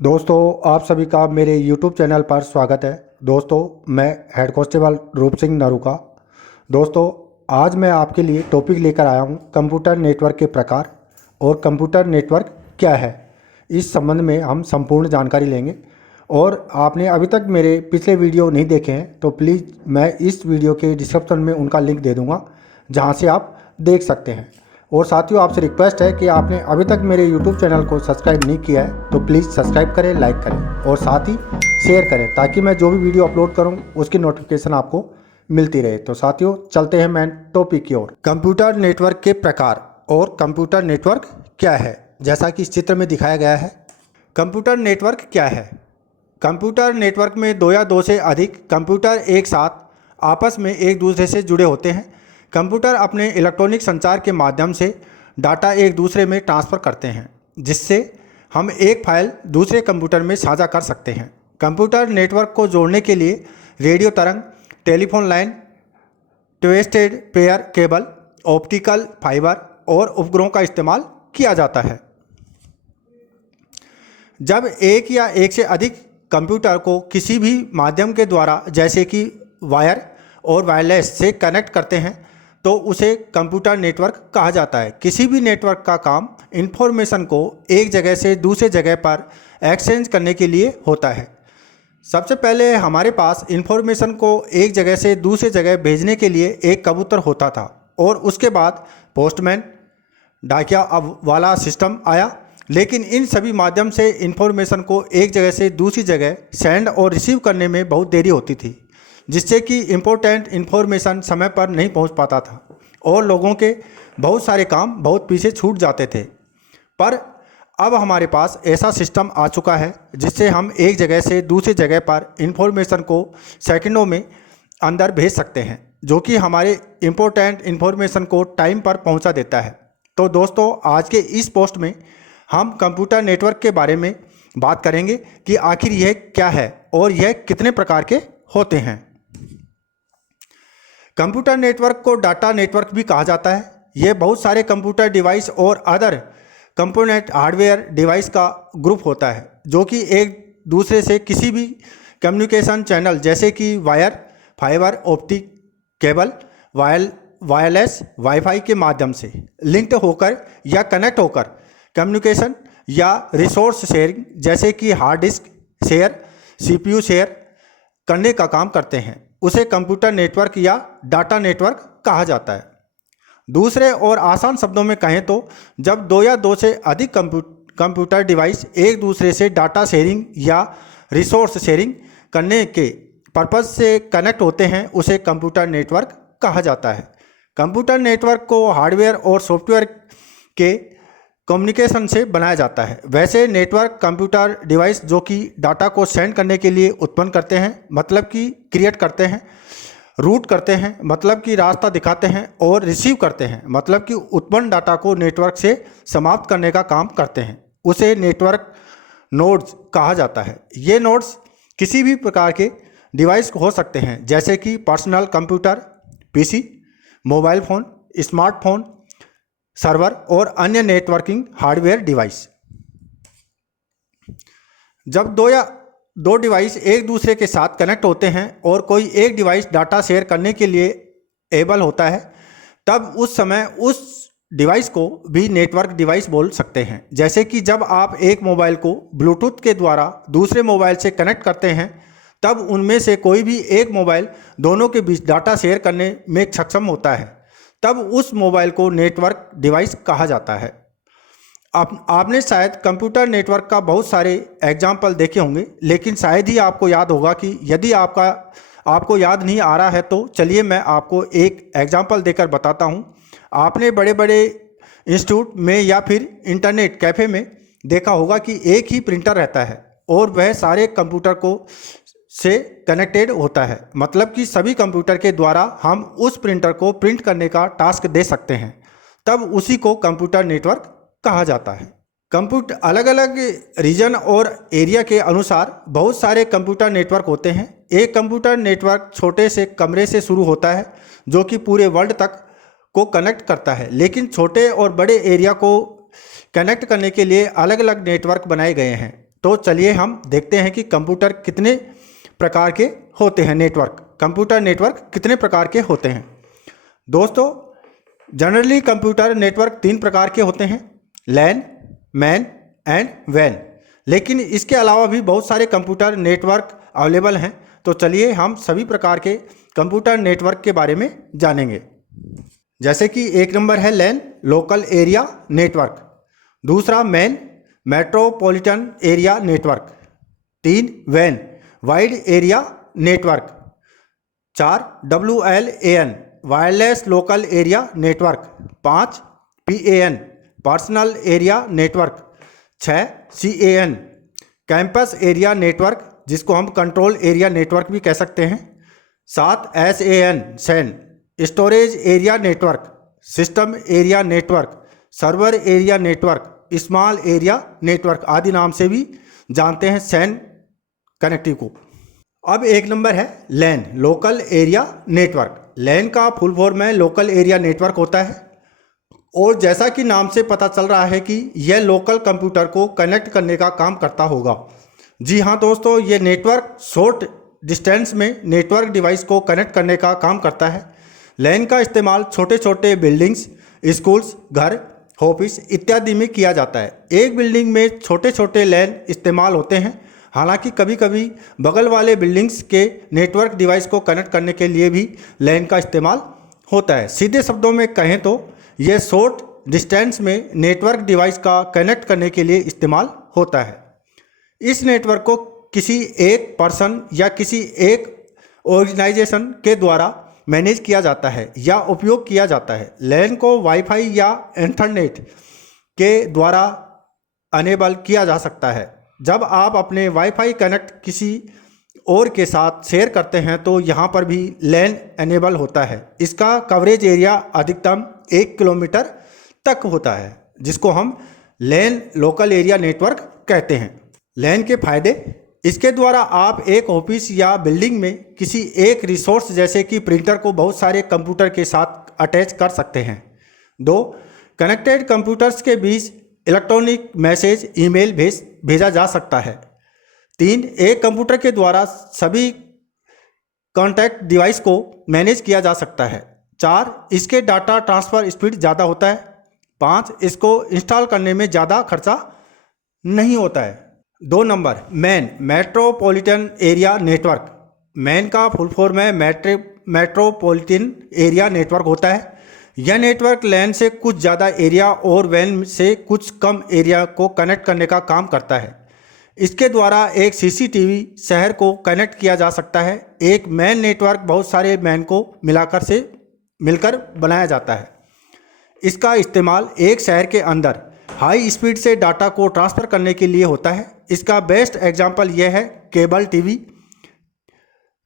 दोस्तों, आप सभी का मेरे YouTube चैनल पर स्वागत है। दोस्तों, मैं हेड कांस्टेबल रूप सिंह नरूका। दोस्तों, आज मैं आपके लिए टॉपिक लेकर आया हूं कंप्यूटर नेटवर्क के प्रकार और कंप्यूटर नेटवर्क क्या है। इस संबंध में हम संपूर्ण जानकारी लेंगे। और आपने अभी तक मेरे पिछले वीडियो नहीं देखे हैं तो प्लीज़ मैं इस वीडियो के डिस्क्रिप्शन में उनका लिंक दे दूँगा, जहाँ से आप देख सकते हैं। और साथियों, आपसे रिक्वेस्ट है कि आपने अभी तक मेरे YouTube चैनल को सब्सक्राइब नहीं किया है तो प्लीज़ सब्सक्राइब करें, लाइक करें और साथ ही शेयर करें, ताकि मैं जो भी वीडियो अपलोड करूं उसकी नोटिफिकेशन आपको मिलती रहे। तो साथियों, चलते हैं मेन टॉपिक की ओर। कंप्यूटर नेटवर्क के प्रकार और कंप्यूटर नेटवर्क क्या है, जैसा कि इस चित्र में दिखाया गया है। कंप्यूटर नेटवर्क क्या है? कंप्यूटर नेटवर्क में दो या दो से अधिक कंप्यूटर एक साथ आपस में एक दूसरे से जुड़े होते हैं। कंप्यूटर अपने इलेक्ट्रॉनिक संचार के माध्यम से डाटा एक दूसरे में ट्रांसफ़र करते हैं, जिससे हम एक फाइल दूसरे कंप्यूटर में साझा कर सकते हैं। कंप्यूटर नेटवर्क को जोड़ने के लिए रेडियो तरंग, telephone line, twisted pair cable, optical fibre और उपग्रहों का इस्तेमाल किया जाता है। जब एक या एक से अधिक कंप्यूटर को किसी भी माध्यम के द्वारा, जैसे कि वायर और वायरलेस से कनेक्ट करते हैं, तो उसे कंप्यूटर नेटवर्क कहा जाता है। किसी भी नेटवर्क का काम इंफॉर्मेशन को एक जगह से दूसरे जगह पर एक्सचेंज करने के लिए होता है। सबसे पहले हमारे पास इंफॉर्मेशन को एक जगह से दूसरे जगह भेजने के लिए एक कबूतर होता था, और उसके बाद पोस्टमैन, डाकिया वाला सिस्टम आया। लेकिन इन सभी माध्यम से इंफॉर्मेशन को एक जगह से दूसरी जगह सेंड और रिसीव करने में बहुत देरी होती थी, जिससे कि इम्पोर्टेंट इन्फॉर्मेशन समय पर नहीं पहुंच पाता था और लोगों के बहुत सारे काम बहुत पीछे छूट जाते थे। पर अब हमारे पास ऐसा सिस्टम आ चुका है जिससे हम एक जगह से दूसरी जगह पर इन्फॉर्मेशन को सेकंडों में अंदर भेज सकते हैं, जो कि हमारे इम्पोर्टेंट इन्फॉर्मेशन को टाइम पर पहुंचा देता है। तो दोस्तों, आज के इस पोस्ट में हम कंप्यूटर नेटवर्क के बारे में बात करेंगे कि आखिर यह क्या है और यह कितने प्रकार के होते हैं। कंप्यूटर नेटवर्क को डाटा नेटवर्क भी कहा जाता है। यह बहुत सारे कंप्यूटर डिवाइस और अदर कंपोनेंट हार्डवेयर डिवाइस का ग्रुप होता है, जो कि एक दूसरे से किसी भी कम्युनिकेशन चैनल, जैसे कि wire, fibre, optic cable, wireless, wifi के माध्यम से लिंक्ड होकर या कनेक्ट होकर कम्युनिकेशन या रिसोर्स शेयरिंग, जैसे कि hard disk share, CPU share करने का काम करते हैं। उसे कंप्यूटर नेटवर्क या डाटा नेटवर्क कहा जाता है। दूसरे और आसान शब्दों में कहें तो जब दो या दो से अधिक कंप्यूटर डिवाइस एक दूसरे से डाटा शेयरिंग या रिसोर्स शेयरिंग करने के पर्पज़ से कनेक्ट होते हैं, उसे कंप्यूटर नेटवर्क कहा जाता है। कंप्यूटर नेटवर्क को हार्डवेयर और सॉफ्टवेयर के कम्युनिकेशन से बनाया जाता है। वैसे नेटवर्क कंप्यूटर डिवाइस जो कि डाटा को सेंड करने के लिए उत्पन्न करते हैं, मतलब कि क्रिएट करते हैं, रूट करते हैं, मतलब कि रास्ता दिखाते हैं, और रिसीव करते हैं, मतलब कि उत्पन्न डाटा को नेटवर्क से समाप्त करने का काम करते हैं, उसे नेटवर्क नोड्स कहा जाता है। ये नोड्स किसी भी प्रकार के डिवाइस हो सकते हैं, जैसे कि personal computer, PC, mobile phone, smartphone, server और अन्य नेटवर्किंग हार्डवेयर डिवाइस। जब दो डिवाइस एक दूसरे के साथ कनेक्ट होते हैं और कोई एक डिवाइस डाटा शेयर करने के लिए एबल होता है, तब उस समय उस डिवाइस को भी नेटवर्क डिवाइस बोल सकते हैं। जैसे कि जब आप एक मोबाइल को ब्लूटूथ के द्वारा दूसरे मोबाइल से कनेक्ट करते हैं, तब उनमें से कोई भी एक मोबाइल दोनों के बीच डाटा शेयर करने में सक्षम होता है, तब उस मोबाइल को नेटवर्क डिवाइस कहा जाता है। आपने शायद कंप्यूटर नेटवर्क का बहुत सारे एग्जाम्पल देखे होंगे, लेकिन शायद ही आपको याद होगा कि यदि आपको याद नहीं आ रहा है तो चलिए मैं आपको एक एग्जाम्पल देकर बताता हूं। आपने बड़े बड़े इंस्टीट्यूट में या फिर इंटरनेट कैफ़े में देखा होगा कि एक ही प्रिंटर रहता है और वह सारे कंप्यूटर को से कनेक्टेड होता है, मतलब कि सभी कंप्यूटर के द्वारा हम उस प्रिंटर को प्रिंट करने का टास्क दे सकते हैं, तब उसी को कंप्यूटर नेटवर्क कहा जाता है। कंप्यूटर अलग अलग रीजन और एरिया के अनुसार बहुत सारे कंप्यूटर नेटवर्क होते हैं। एक कंप्यूटर नेटवर्क छोटे से कमरे से शुरू होता है, जो कि पूरे वर्ल्ड तक को कनेक्ट करता है, लेकिन छोटे और बड़े एरिया को कनेक्ट करने के लिए अलग अलग नेटवर्क बनाए गए हैं। तो चलिए हम देखते हैं कि कंप्यूटर कितने प्रकार के होते हैं। कंप्यूटर नेटवर्क कितने प्रकार के होते हैं। दोस्तों, जनरली कंप्यूटर नेटवर्क 3 प्रकार के होते हैं, लैन, मैन एंड वैन। लेकिन इसके अलावा भी बहुत सारे कंप्यूटर नेटवर्क अवेलेबल हैं। तो चलिए हम सभी प्रकार के कंप्यूटर नेटवर्क के बारे में जानेंगे। जैसे कि 1 नंबर है लैन, लोकल एरिया नेटवर्क। दूसरा मैन, मेट्रोपॉलिटन एरिया नेटवर्क। 3 वैन, wide area network. 4 WLAN, wireless local area network. 5 PAN, personal area network. 6 CAN, campus area network, जिसको हम कंट्रोल एरिया नेटवर्क भी कह सकते हैं। 7 SAN, storage area network, system area network, server area network, small area network आदि नाम से भी जानते हैं सैन कनेक्टिव को। अब 1 नंबर है लैन, लोकल एरिया नेटवर्क। लैन का फुल फॉर्म है लोकल एरिया नेटवर्क होता है, और जैसा कि नाम से पता चल रहा है कि यह लोकल कंप्यूटर को कनेक्ट करने का काम करता होगा। जी हाँ दोस्तों, ये नेटवर्क शॉर्ट डिस्टेंस में नेटवर्क डिवाइस को कनेक्ट करने का काम करता है। लैन का इस्तेमाल छोटे छोटे बिल्डिंग्स, स्कूल्स, घर, ऑफिस इत्यादि में किया जाता है। एक बिल्डिंग में छोटे छोटे लैन इस्तेमाल होते हैं। हालांकि कभी कभी बगल वाले बिल्डिंग्स के नेटवर्क डिवाइस को कनेक्ट करने के लिए भी लैन का इस्तेमाल होता है। सीधे शब्दों में कहें तो यह शॉर्ट डिस्टेंस में नेटवर्क डिवाइस का कनेक्ट करने के लिए इस्तेमाल होता है। इस नेटवर्क को किसी एक पर्सन या किसी एक ऑर्गेनाइजेशन के द्वारा मैनेज किया जाता है या उपयोग किया जाता है। लैन को वाईफाई या इंटरनेट के द्वारा अनेबल किया जा सकता है। जब आप अपने वाईफाई कनेक्ट किसी और के साथ शेयर करते हैं तो यहाँ पर भी लैन अनेबल होता है। इसका कवरेज एरिया अधिकतम 1 किलोमीटर तक होता है, जिसको हम लैन लोकल एरिया नेटवर्क कहते हैं। लैन के फायदे, इसके द्वारा आप एक ऑफिस या बिल्डिंग में किसी एक रिसोर्स जैसे कि प्रिंटर को बहुत सारे कंप्यूटर के साथ अटैच कर सकते हैं। 2 कनेक्टेड कंप्यूटर्स के बीच इलेक्ट्रॉनिक मैसेज, ईमेल भेजा जा सकता है। 3 एक कंप्यूटर के द्वारा सभी कॉन्टैक्ट डिवाइस को मैनेज किया जा सकता है। 4 इसके डाटा ट्रांसफ़र स्पीड ज़्यादा होता है। 5 इसको इंस्टॉल करने में ज़्यादा खर्चा नहीं होता है। 2 number man, metropolitan area network. Man का फुल फॉर्म है मेट्रोपॉलिटन एरिया नेटवर्क होता है। यह नेटवर्क लैन से कुछ ज़्यादा एरिया और वैन से कुछ कम एरिया को कनेक्ट करने का काम करता है। इसके द्वारा एक CCTV शहर को कनेक्ट किया जा सकता है। एक मैन नेटवर्क बहुत सारे मैन को मिलकर बनाया जाता है। इसका इस्तेमाल एक शहर के अंदर हाई स्पीड से डाटा को ट्रांसफ़र करने के लिए होता है। इसका बेस्ट एग्जांपल यह है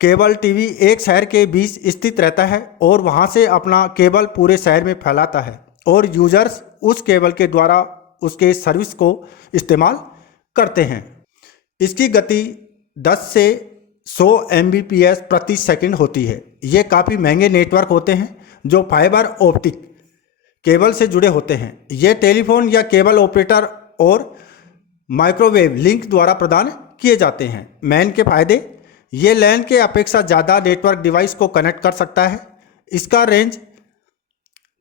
केबल टीवी एक शहर के बीच स्थित रहता है और वहां से अपना केबल पूरे शहर में फैलाता है और यूजर्स उस केबल के द्वारा उसके सर्विस को इस्तेमाल करते हैं। इसकी गति 10 से 100 Mbps प्रति सेकंड होती है। ये काफ़ी महंगे नेटवर्क होते हैं जो फाइबर ऑप्टिक केबल से जुड़े होते हैं। ये टेलीफोन या केबल ऑपरेटर और माइक्रोवेव लिंक द्वारा प्रदान किए जाते हैं। मैन के फायदे, ये लैन के अपेक्षा ज़्यादा नेटवर्क डिवाइस को कनेक्ट कर सकता है। इसका रेंज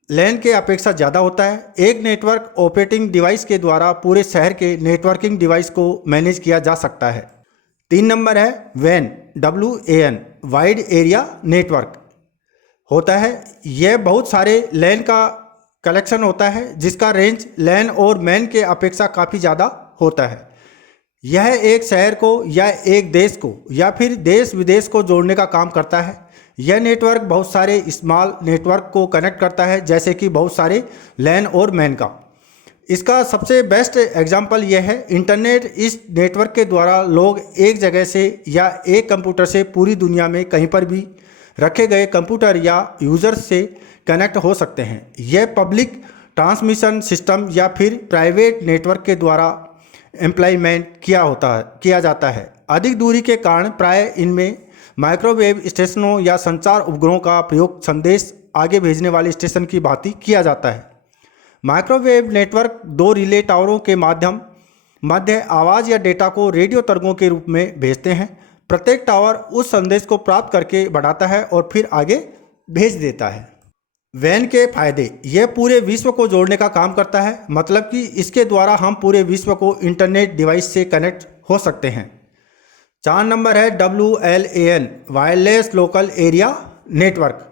लैन के अपेक्षा ज़्यादा होता है। एक नेटवर्क ऑपरेटिंग डिवाइस के द्वारा पूरे शहर के नेटवर्किंग डिवाइस को मैनेज किया जा सकता है। 3 नंबर है वैन, WAN, वाइड एरिया नेटवर्क होता है। यह बहुत सारे लैन का कलेक्शन होता है जिसका रेंज लैन और मैन के अपेक्षा काफ़ी ज़्यादा होता है। यह एक शहर को या एक देश को या फिर देश विदेश को जोड़ने का काम करता है। यह नेटवर्क बहुत सारे स्मॉल नेटवर्क को कनेक्ट करता है, जैसे कि बहुत सारे लैन और मैन का। इसका सबसे बेस्ट एग्जांपल यह है इंटरनेट। इस नेटवर्क के द्वारा लोग एक जगह से या एक कंप्यूटर से पूरी दुनिया में कहीं पर भी रखे गए कंप्यूटर या यूजर्स से कनेक्ट हो सकते हैं। यह पब्लिक ट्रांसमिशन सिस्टम या फिर प्राइवेट नेटवर्क के द्वारा एम्प्लॉयमेंट किया जाता है। अधिक दूरी के कारण प्राय इनमें माइक्रोवेव स्टेशनों या संचार उपग्रहों का प्रयोग संदेश आगे भेजने वाले स्टेशन की भांति किया जाता है। माइक्रोवेव नेटवर्क 2 रिले टावरों के माध्यम मध्य आवाज़ या डेटा को रेडियो तरंगों के रूप में भेजते हैं। प्रत्येक टावर उस संदेश को प्राप्त करके बढ़ाता है और फिर आगे भेज देता है। वैन के फायदे, यह पूरे विश्व को जोड़ने का काम करता है, मतलब कि इसके द्वारा हम पूरे विश्व को इंटरनेट डिवाइस से कनेक्ट हो सकते हैं। 4 नंबर है WLAN, wireless local area network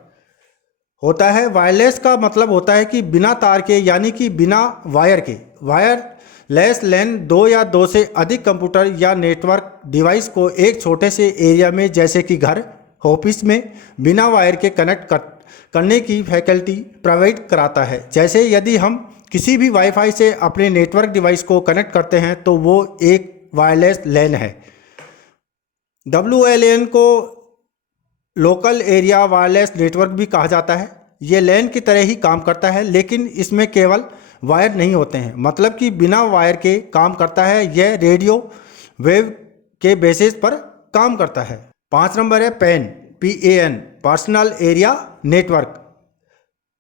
होता है। वायरलेस का मतलब होता है कि बिना तार के, यानी कि बिना वायर के। वायरलेस लैन 2 या 2 से अधिक कंप्यूटर या नेटवर्क डिवाइस को एक छोटे से एरिया में, जैसे कि घर, ऑफिस में बिना वायर के कनेक्ट करने की फैसिलिटी प्रोवाइड कराता है। जैसे यदि हम किसी भी वाईफाई से अपने नेटवर्क डिवाइस को कनेक्ट करते हैं तो वो एक वायरलेस लैन है। WLAN को लोकल एरिया वायरलेस नेटवर्क भी कहा जाता है। ये लैन की तरह ही काम करता है, लेकिन इसमें केवल वायर नहीं होते हैं, मतलब कि बिना वायर के काम करता है। यह रेडियो वेव के बेसिस पर काम करता है। 5 नंबर है PAN, पर्सनल एरिया नेटवर्क।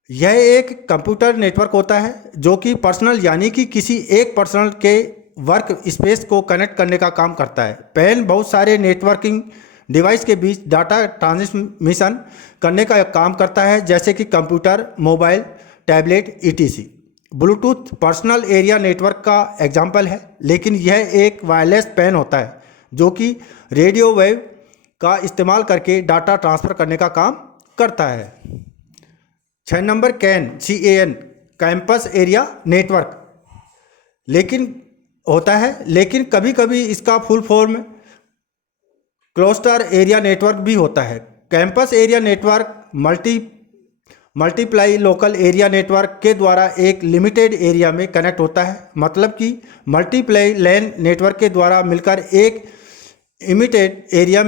यह एक कंप्यूटर नेटवर्क होता है जो कि पर्सनल यानी कि किसी एक पर्सनल के वर्क स्पेस को कनेक्ट करने का काम करता है। पैन बहुत सारे नेटवर्किंग डिवाइस के बीच डाटा ट्रांसमिशन करने का काम करता है, जैसे कि computer, mobile, tablet etc। Bluetooth personal area network का एग्जाम्पल है, लेकिन यह एक वायरलेस पैन होता है जो कि रेडियो वेव का इस्तेमाल करके डाटा ट्रांसफ़र करने का काम करता है। 6 number CAN, campus area network लेकिन कभी कभी इसका full form cluster area network भी होता है। Campus area network multiply local area network के द्वारा एक लिमिटेड एरिया में कनेक्ट होता है, मतलब कि मल्टीप्लाई लैन नेटवर्क के द्वारा मिलकर एक लिमिटेड एरिया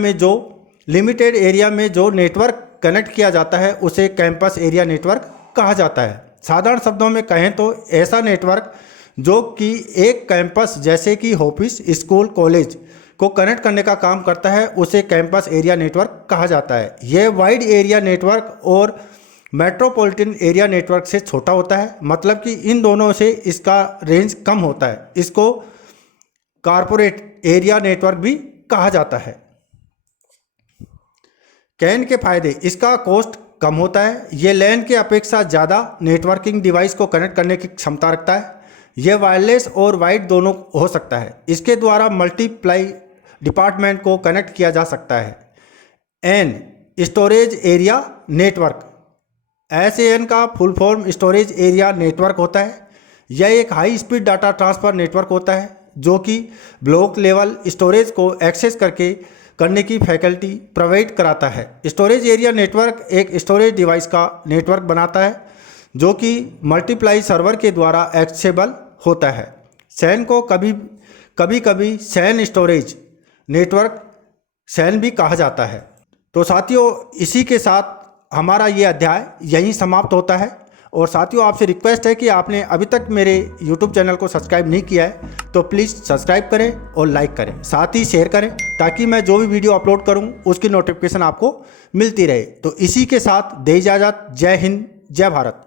में जो नेटवर्क कनेक्ट किया जाता है उसे कैंपस एरिया नेटवर्क कहा जाता है। साधारण शब्दों में कहें तो ऐसा नेटवर्क जो कि एक कैंपस जैसे कि ऑफिस, स्कूल, कॉलेज को कनेक्ट करने का काम करता है उसे कैंपस एरिया नेटवर्क कहा जाता है। यह वाइड एरिया नेटवर्क और मेट्रोपॉलिटन एरिया नेटवर्क से छोटा होता है, मतलब कि इन दोनों से इसका रेंज कम होता है। इसको कॉर्पोरेट एरिया नेटवर्क भी कहा जाता है। कैन के फायदे, इसका कॉस्ट कम होता है। यह लैन के अपेक्षा ज़्यादा नेटवर्किंग डिवाइस को कनेक्ट करने की क्षमता रखता है। यह वायरलेस और वाइड दोनों हो सकता है। इसके द्वारा मल्टीप्लाई डिपार्टमेंट को कनेक्ट किया जा सकता है। N, storage area network. SAN का full form storage area network होता है। यह एक high speed data transfer network होता है जो कि ब्लॉक लेवल स्टोरेज को एक्सेस करने की फैसिलिटी प्रोवाइड कराता है। स्टोरेज एरिया नेटवर्क एक स्टोरेज डिवाइस का नेटवर्क बनाता है जो कि मल्टीप्लाई सर्वर के द्वारा एक्सेसिबल होता है। SAN को कभी SAN स्टोरेज नेटवर्क SAN भी कहा जाता है। तो साथियों, इसी के साथ हमारा ये अध्याय यहीं समाप्त होता है। और साथियों, आपसे रिक्वेस्ट है कि आपने अभी तक मेरे YouTube चैनल को सब्सक्राइब नहीं किया है तो प्लीज़ सब्सक्राइब करें और लाइक करें, साथ ही शेयर करें, ताकि मैं जो भी वीडियो अपलोड करूं उसकी नोटिफिकेशन आपको मिलती रहे। तो इसी के साथ दे इजाज़त। जय हिंद, जय भारत।